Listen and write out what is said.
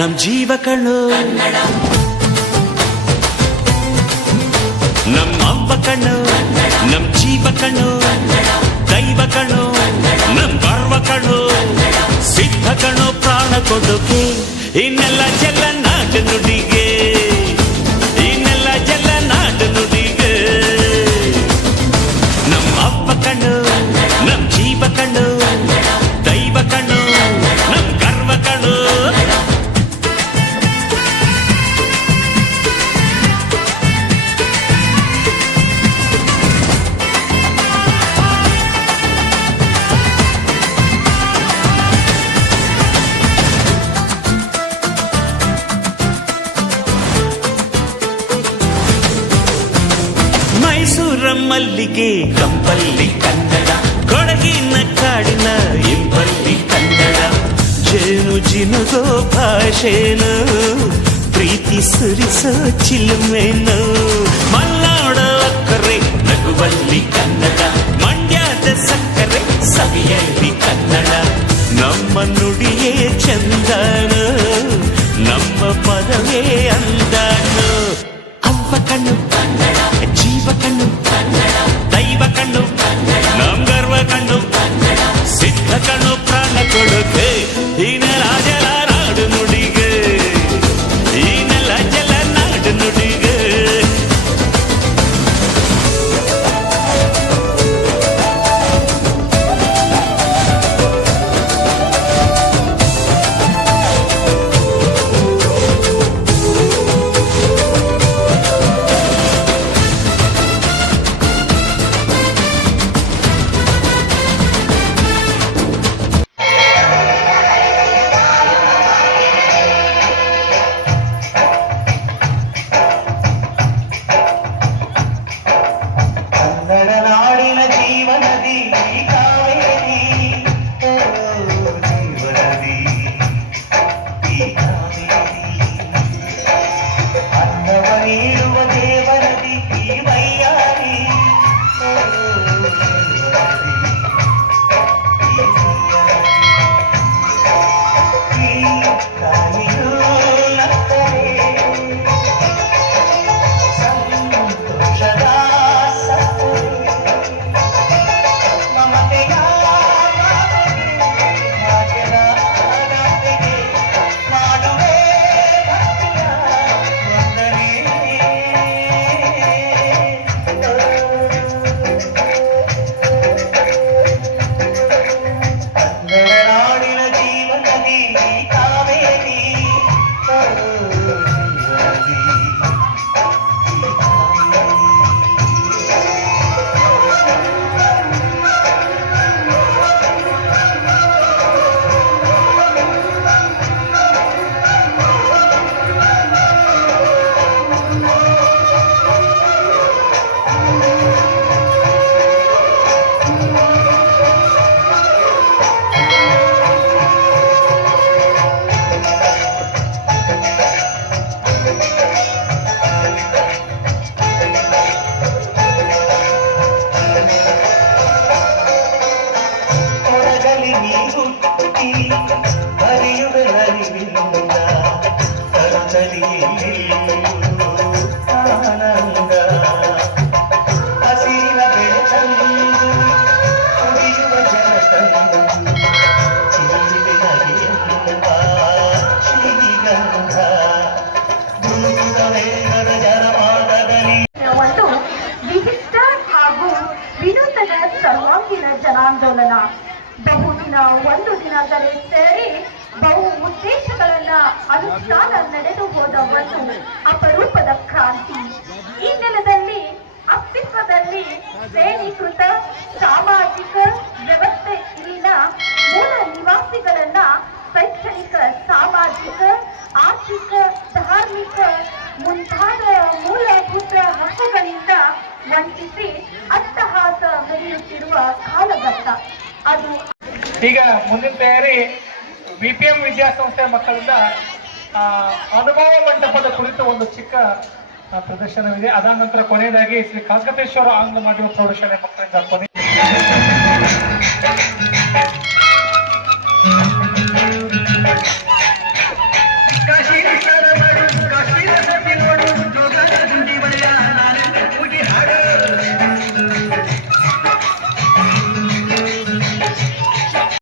ನಮ್ ಜೀವ ಕಣ್ಣು, ನಮ್ಮ ಅವ್ವ ಕಣ್ಣು, ನಮ್ ಜೀವ ಕಣ್ಣು, ದೈವ ಕಣ್ಣು, ನಮ್ ಗರ್ವ ಕಣ್ಣು, ಸಿದ್ಧ ಕಣ್ಣು, ಪ್ರಾಣ ಕೊಡೋಕೆ ಇನ್ನೆಲ್ಲ ಜಲ ನಾಡು ನುಡಿಗೆ, ಇನ್ನೆಲ್ಲ ಜಲ ನಾಡು ನುಡಿಗೆ. ನಮ್ಮ ಅವ್ವ ಕಣ್ಣು, ನಮ್ ಜೀವ ಕಣ್ಣು, ದೈವ ಕಣ್ಣು, ನಮ್ ಗರ್ವ ಕಣ್ಣು. ಮೈಸೂರ ಮಲ್ಲಿಗೆ ಕಂಪಲ್ಲಿ ಕನ್ನಡ, ಕೊಡಗಿನ ಕಾಡಿನ ಇಂಪಲ್ಲಿ ಕನ್ನಡ, ಜೇನು ಜಿನುಗೋ ಭಾಷೆನು, ಪ್ರೀತಿ ಸುರಿಸೋ ಚಿಲುಮೆನು, ಮಲ್ನಾಡ ಅಕ್ಕರೆ ನಗುವಲ್ಲಿ ಕನ್ನಡ, ಮಂಡ್ಯದ ಸಕ್ಕರೆ ಸವಿಯಲ್ಲಿ ಕನ್ನಡ, ನಮ್ಮ ನುಡಿಯೇ ಚಂದನು, ನಮ್ಮ ಪದವೇ ಅಂದನು. ಅವ್ವ ಕಣ್ಣು, ಜೀವ ಕಣ್ಣು, ದೈವ ಕಣ್ಣು, ನಮ್ ಗರ್ವ ಕಣ್ಣು, ಸಿದ್ಧ ಕಣ್ಣು, ಪ್ರಾಣ ಕೊಡುತ್ತೆ ಈ ನೆಲ ಜಲ ನಾಡು ನುಡಿಗೆ, ಈ ನೆಲ ಜಲ ನಾಡು ನುಡಿಗೆ. ಸರ್ವಾಂಗೀಣ ಜನಾಂದೋಲನ ಬಹುದಿನ ಒಂದು ದಿನದಲ್ಲಿ ಸೇರಿ ಬಹು ಉದ್ದೇಶಗಳನ್ನ ಅನುಷ್ಠಾನ ನಡೆದು ಹೋದ ಒಂದು ಅಪರೂಪದ ಕ್ರಾಂತಿ. ಈ ನೆಲದಲ್ಲಿ ಅಸ್ತಿತ್ವದಲ್ಲಿ ಶ್ರೇಣೀಕೃತ ಸಾಮಾಜಿಕ ವ್ಯವಸ್ಥೆ ಇಲ್ಲಿನ ಮೂಲ ನಿವಾಸಿಗಳನ್ನ ಶೈಕ್ಷಣಿಕ, ಸಾಮಾಜಿಕ, ಆರ್ಥಿಕ, ಧಾರ್ಮಿಕ ಮುಂತಾದ ಮೂಲಭೂತ ಹಕ್ಕುಗಳಿಂದ ವಂಚಿಸಿ ಅಟ್ಟಹಾಸ ಮೆರೆಯುತ್ತಿರುವ ಕಾಲಘಟ್ಟ ಅದು. ಈಗ ಮುಂದಿನ ತಯಾರಿ BPM ವಿದ್ಯಾಸಂಸ್ಥೆ ಮಕ್ಕಳಿಂದ ಅನುಭವ ಮಂಟಪದ ಕುರಿತು ಒಂದು ಚಿಕ್ಕ ಪ್ರದರ್ಶನವಿದೆ. ಅದಾದ ನಂತರ ಕೊನೆಯದಾಗಿ ಶ್ರೀ ಕಾಕತೇಶ್ವರ ಆಂಗ್ಲ ಮಾಧ್ಯಮ ಪ್ರೌಢಶಾಲೆ ಮಕ್ಕಳಿಂದ ಕೊನೆ